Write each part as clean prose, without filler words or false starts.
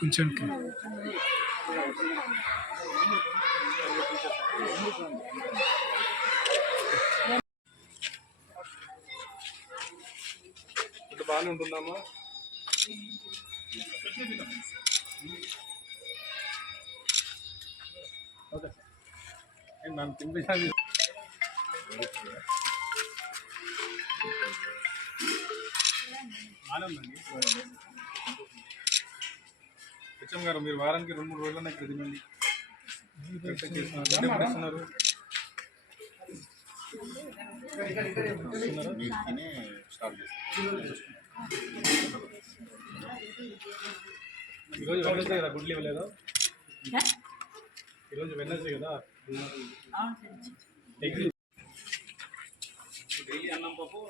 కొంచెం బాగానే ఉంటుందమ్మా. ఓకే మనం తినిపించాలి. ఆనందండి హెచ్ఎం గారు, మీరు వారానికి 2-3 రోజులన్నా ఇక్కడ తినండి. ఇస్తున్నారు ఈరోజు వెన్నెస్డే కదా, గుడ్లు ఇవ్వలేదా? ఈరోజు వెన్నెస్డే కదా, డైలీ అన్నం పప్పు,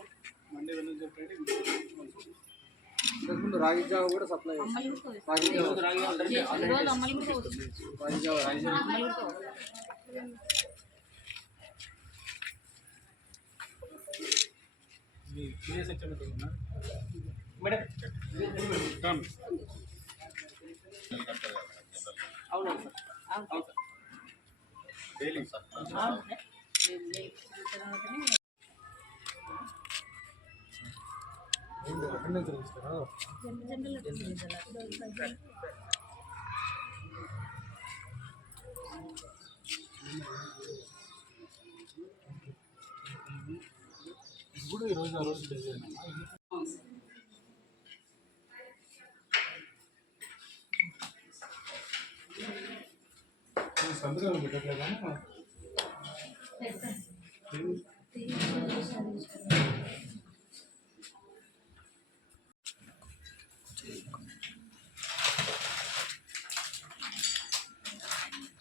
మండే వెన్నెస్డే ఫ్రైడే రాగి జావ కూడా సప్లై మేడం. అవునా సార్? అవును సార్, డైలీ అటెండెన్స్ ఇస్తారా? ఇప్పుడు ఈరోజు ఆ రోజు సంతకాలు పెట్టట్లేదా?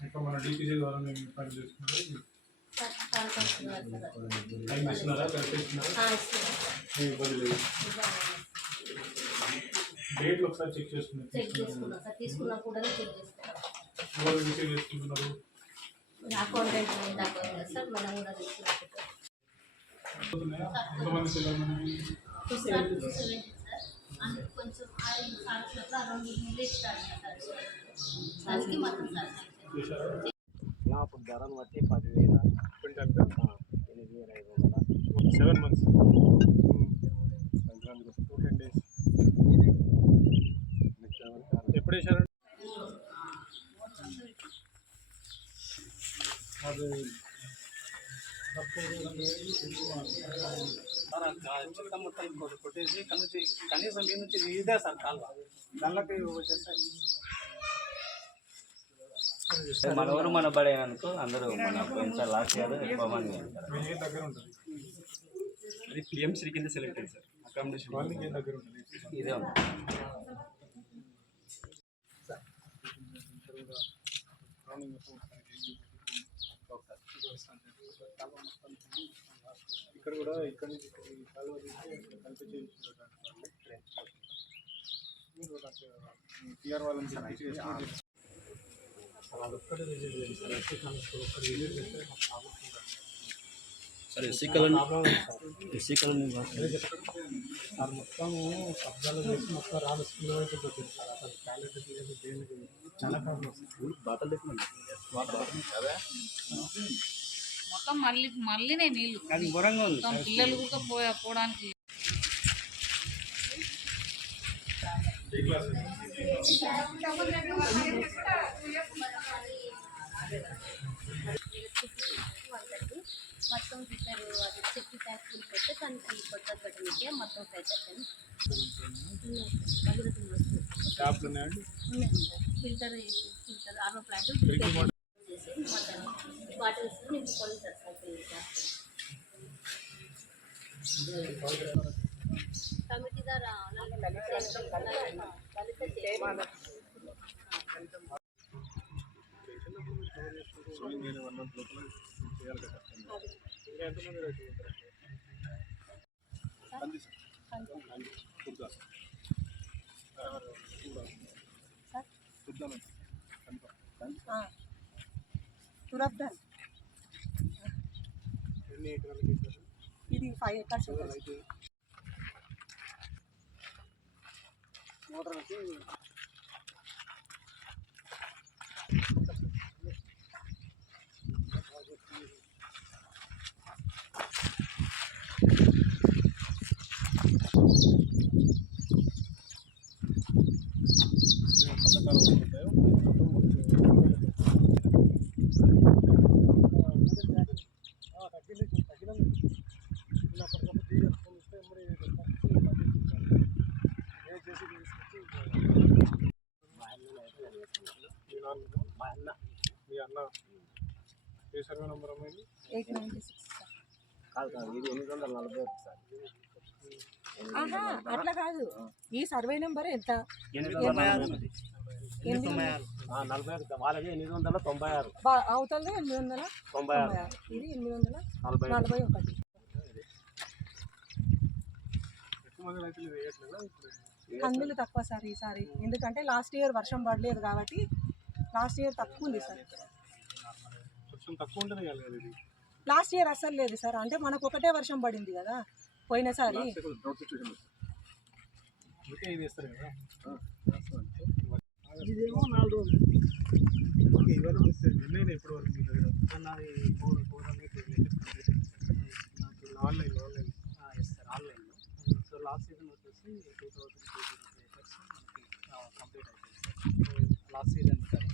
ఇంకా మన డీపీసీ ద్వారా మేము ఏర్పాటు చేసుకున్నారు. టైం ఇస్తున్నారా? కనిపిస్తున్నారా? ఇబ్బంది లేదు. డేట్లు ఒకసారి చెక్ చేసుకున్నారు. రిసీవ్ చేసుకుంటున్నారు. ఎంతమంది అప్పుడు ధరను బట్టి 10,000 క్వింటాల్గా 8,500 7 months సంక్రాంతికి 10 days. ఎప్పుడు వేసారండి? అది చెత్త మొత్తం కొట్టేసి కనీసం మీ నుంచి ఇదే సార్ కాలువ దానిలోకి వచ్చేస్తాయి. మన ఊరు మన బడి అనుకో అందరూ మన పోయినసారి లాస్ట్ ఇయర్ ఎక్కువ మంది దగ్గర ఉంటుంది. అది పిఎంసీ కింద సెలెక్ట్ అయింది సార్. అకామిడేషన్ వాళ్ళకి ఏం దగ్గర ఉంటుంది. ఇదే ఉంది. ఇక్కడ కూడా ఇక్కడ నుంచి కాలువ కలిపి టీఆర్ వాళ్ళని అదొక్కటే విజిట్ చేయండి సార్. ఒక్కటి విజిట్ చేస్తే సార్ ఎస్సీ కాలనీ సార్ మొత్తం కబ్జాలు చేసి మొత్తం రాళ్ళు స్కూల్ అయితే పెట్టారు సార్. అసలు టాయిలెట్ దేనికి చాలా ప్రాబ్లం బాటలు మొత్తం మళ్ళీనే నీళ్ళు ఘోరంగా ఉంది. పిల్లలు కూడా పోవడానికి మొత్తం ఫిల్టర్ అది చెట్టు ట్యాక్స్ పెడితే దానికి కొత్త పెట్టడానికి మొత్తం 5,000 ఫిల్టర్ ఆరో ప్లాంట్ బాటిల్స్ నింపుకొని సార్ కమిటీ ద్వారా ఎన్ని ఎకరాలకి వేశారు? ఇది 5 acres ఉంటుంది. అయితే మోటార్ వచ్చి మీ అన్న ఏ సర్వే నెంబర్ అమ్మాయి? 896 సార్. ఇది 841 సార్. ఆహా అట్లా కాదు, ఈ సర్వే నెంబర్ ఎంత? 896. వాళ్ళది 896. అవుతుంది 896. ఇది 841. ఎక్కువ మంది రైతులు వేయట్లేదా ఇప్పుడు? కందులు తక్కువ సార్ ఈసారి, ఎందుకంటే లాస్ట్ ఇయర్ వర్షం పడలేదు కాబట్టి లాస్ట్ ఇయర్ తక్కువ ఉంది సార్. కొంచెం తక్కువ ఉంటుంది కదా ఇది. లాస్ట్ ఇయర్ అస్సలు లేదు సార్, అంటే మనకు ఒకటే వర్షం పడింది కదా పోయినసారి. అందుకే ఇది వేస్తారు కదా. ఇదేమో 4 రోజులు. ఓకే, ఇవాళ ఎన్నైనా ఎప్పటి వరకు మీ దగ్గర? నాది 400 నాకు ఆన్లైన్ ఎస్ సార్, ఆన్లైన్లో. సో లాస్ట్ సీజన్ వచ్చేసి 2000 acres మనకి కంప్లీట్ అయిపోయింది సార్. Last season sir